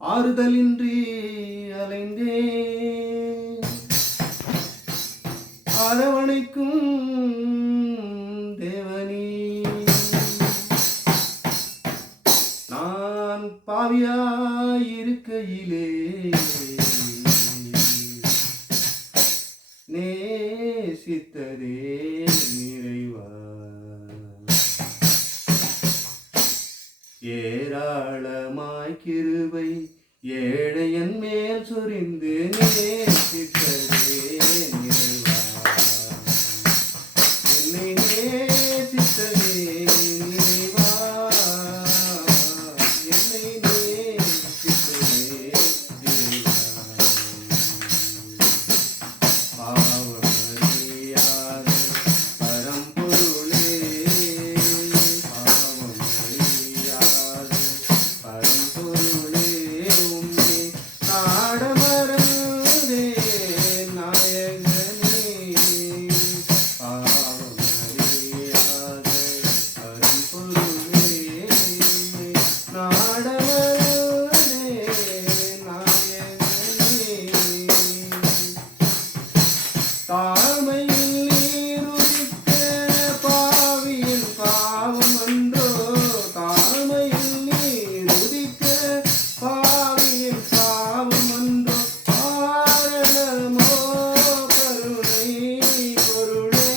ஆறுதலின்றி அலைந்தேன். அரவணைக்கும் தேவனே, நான் பாவியாயிருக்கையிலே நேசித்ததே நிறைவா. ஏராளமாய் கிருபை ஏழையன் மேல் சொரிந்து நேசித்ததே நிறைவா. என்னை நேசித்ததே நிறைவா. என்னை நேசித்ததே நிறைவா. பாவமறியாத பரம்பொருளே, பாவமறியாத பரம்பொருளே, உம்மை நாடமறந்தேன் நாயகனே. பாவமறியாத பரம்பொருளே, உம்மை நாடமறந்தேன் நாயகனே. தாழ்மையில் நீருதித்த பாவியின் பாவம் அன்றோ. தாழ்மையில் நீருதித்த பாவியின் பாவம் அன்றோ. காரணமோ கருணை பொருளே.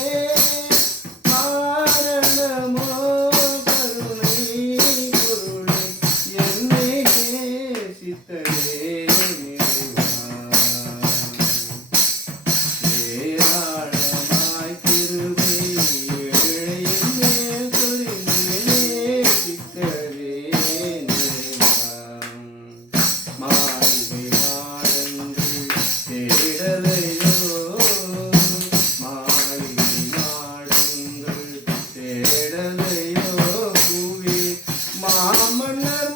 காரணமோ கருணை பொருளே. என்னை நேசித்ததே நிறைவா. ஏராளமாய் கிருபை ஏழையின் மேல் சொரிந்து நேசித்ததே நிறைவா. மாளிகை மாடங்கள் தேடலையோ. மாளிகை மாடங்கள் தேடலையோ. புவி மாமன்னர்